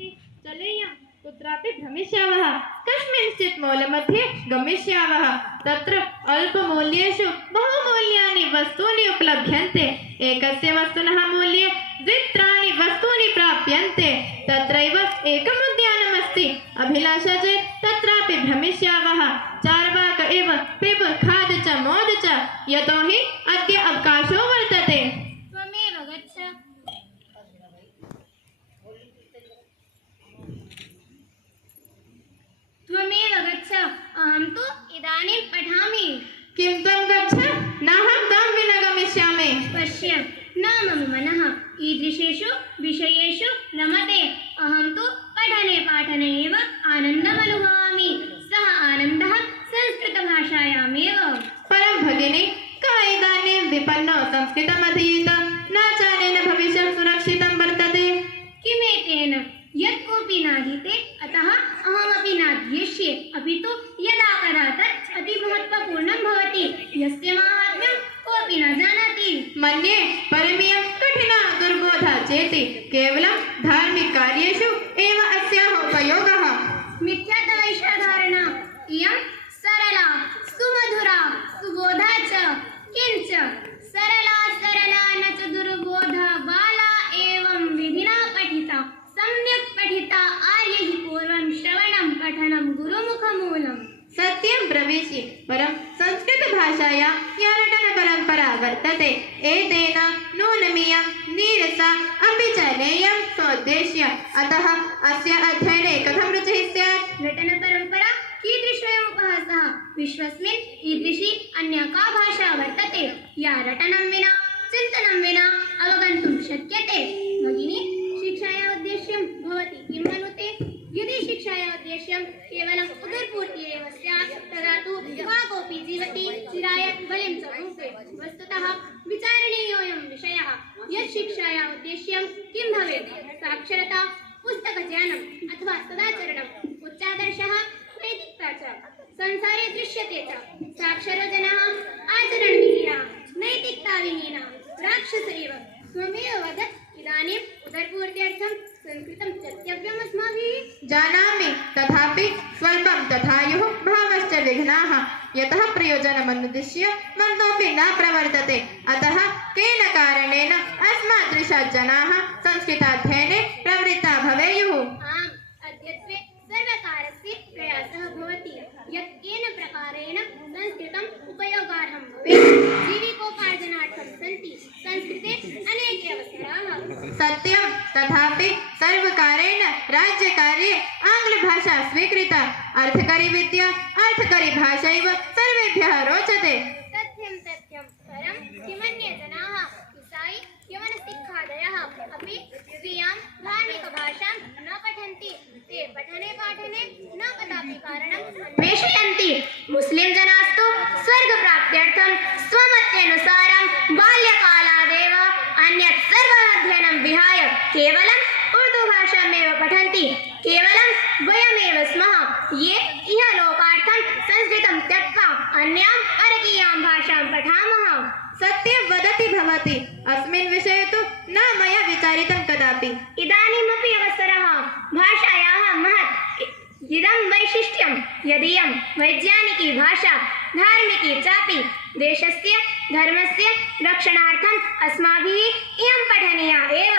चलेयं कुत्रापि भ्रमिष्यावः कस्मिंश्चित् मौल्यमध्ये गमिष्यावः तत्र अल्पमूल्येषु बहुमूल्यानि वस्तूनि उपलभ्यन्ते एकस्य वस्तुनः मूल्ये द्वित्राणि वस्तूनि प्राप्यन्ते तत्रैव एकम् उद्यानमस्ति अभिलाषा चेत् तत्रापि भ्रमिष्यावः चार्वाक एव पिब खाद च मोद च यतो हि अद्य अवकाशो वर्तते। त्वमेव गच्छ अहं तु इदानीं पठामि। किं त्वं गच्छ नाहं तं विना गमिष्यामि। पश्य न मम मनः ईदृशेषु विषयेषु रमते अहं तु पठने पाठने एव आनन्दम् अनुभवामि सः आनन्दः संस्कृतभाषायामेव। परं भगिनी का इदानीं विपन्नो संस्कृतमधीत न चानेन भविष्यं सुरक्षितं वर्तते। किमेतेन यत् कोऽपि नाधीते अतः अहमपि नाध्येष्ये अपि तु यदा कदा तत् अति महत्त्वपूर्णं भवति यस्य माहात्म्यं कोऽपि न जानाति। मन्ये परमियं कठिना दुर्बोधा चेति केवलं धार्मिककार्येषु एव अस्याः उपयोगः। मिथ्यातः एषा धारणा इयं सरला सुमधुरा सुबोधा च किञ्च सरला न च दुर्बोधा बाला एवं विधिना पठिता सम्यक् पठिता आर्यैः पूर्वं श्रवणं पठनं गुरुमुखमूलम्। सत्यं ब्रवीषि परं संस्कृतभाषाया या रटनपरम्परा वर्तते एतेन नूनमियं नीरसा अपि च नेयं सोद्देश्य अतः अस्य अध्ययने कथं रुचिः स्यात्। रटनपरम्परा कीदृशोऽयमुपहासः विश्वस्मिन् ईदृशी अन्या का भाषा वर्तते या रटनं विना चिन्तनं विना अवगन्तुं शक्यते। भगिनी शिक्षायाः उद्देश्यं भवति किं मनुते। यदि शिक्षायाः उद्देश्यं केवलम् उदरपूर्तिरेव स्यात् तदा तु का कोऽपि जीवति चिराय बलिं च भुङ्क्ते। वस्तुतः विचारणीयोऽयं विषयः यत् शिक्षायाः उद्देश्यं किं भवेत् साक्षरता पुस्तकज्ञानम् अथवा सदाचरणम् उच्चादर्शः नैतिकता च संसारे दृश्यते च साक्षरो जनाः आचरणविहीनाः नैतिकताविहीनाः राक्षस एव। त्वमेव वद इदानीम् उदरपूर्त्यर्थं संस्कृतं त्यक्तव्यम् अस्माभिः। जानामि तथापि स्वल्पं तथायुः भावश्च विघ्नाः यतः प्रयोजनमनुद्दिश्य मन्दोऽपि न प्रवर्तते अतः केन कारणेन अस्मादृशाः जनाः संस्कृताध्ययने प्रवृत्ता भवेयुः। आम् अद्यत्वे सर्वकारस्य प्रयासः भवति यत् केन प्रकारेण संस्कृतम् उपयोगार्हं भवेत्। जीविकोपार्जनार्थं सन्ति संस्कृते अनेके अवसराः। सत्यं तथापि सर्वकारेण राज्यकार्ये आङ्ग्लभाषा स्वीकृता अर्थकरी विद्या अर्थकरी भाषैव सर्वेभ्यः रोचते। सत्यं परं किमन्ये जनाः ईसाई यवनसिक्खादयः अपि स्वीयां धार्मिकभाषां न पठन्ति ते पठने पाठने न कदापि कारणम् अन्वेषयन्ति। मुस्लिं जनास्तु स्वर्गप्राप्त्यर्थं स्वमत्यनुसारं बाल्यकालादेव अन्यत् सर्वमध्ययनं विहाय केवलम् उर्दूभाषामेव पठन्ति। केवलं वयमेव स्मः ये इहलोकार्थं संस्कृतं त्यक्त्वा अन्यां परकीयां भाषां पठामः। सत्यं वदति भवती अस्मिन् विषये तु न मया विचारितं कदापि। इदानीमपि अवसरः भाषायाः महत् इदं वैशिष्ट्यं यदियं वैज्ञानिकी भाषा धार्मिकी चापि देशस्य धर्मस्य रक्षणार्थम् अस्माभिः इयं पठनीया एव।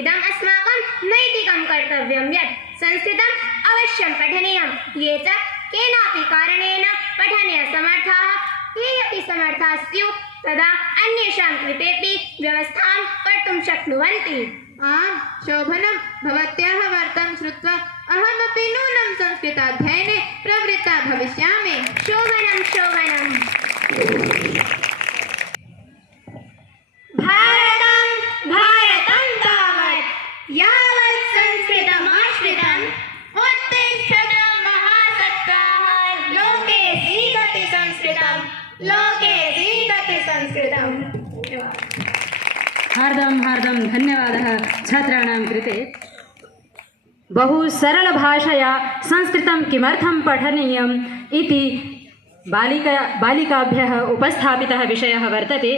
इदम् अस्माकं नैतिकं कर्तव्यं यत् संस्कृतम् अवश्यं पठनीयं। ये च केनापि कारणेन पठने असमर्थाः ते अपि समर्थाः स्युः तदा अन्येषां कृतेपि व्यवस्थां कर्तुं शक्नुवन्ति। आम् शोभनं भवत्याः वार्तां श्रुत्वा अहमपि नूनं संस्कृताध्ययने प्रवृत्ता भविष्यामि। शोभनं शोभनं। भारतं तावत् यावत् संस्कृतमाश्रितम् उत्तिष्ठत महासत्ताः लोके सीदति संस्कृतं लोके सीदति संस्कृतम्। हार्दं धन्यवादः छात्राणां कृते। बहु सरलभाषया संस्कृतं किमर्थं पठनीयम् इति बालिकाभ्यः उपस्थापितः विषयः वर्तते।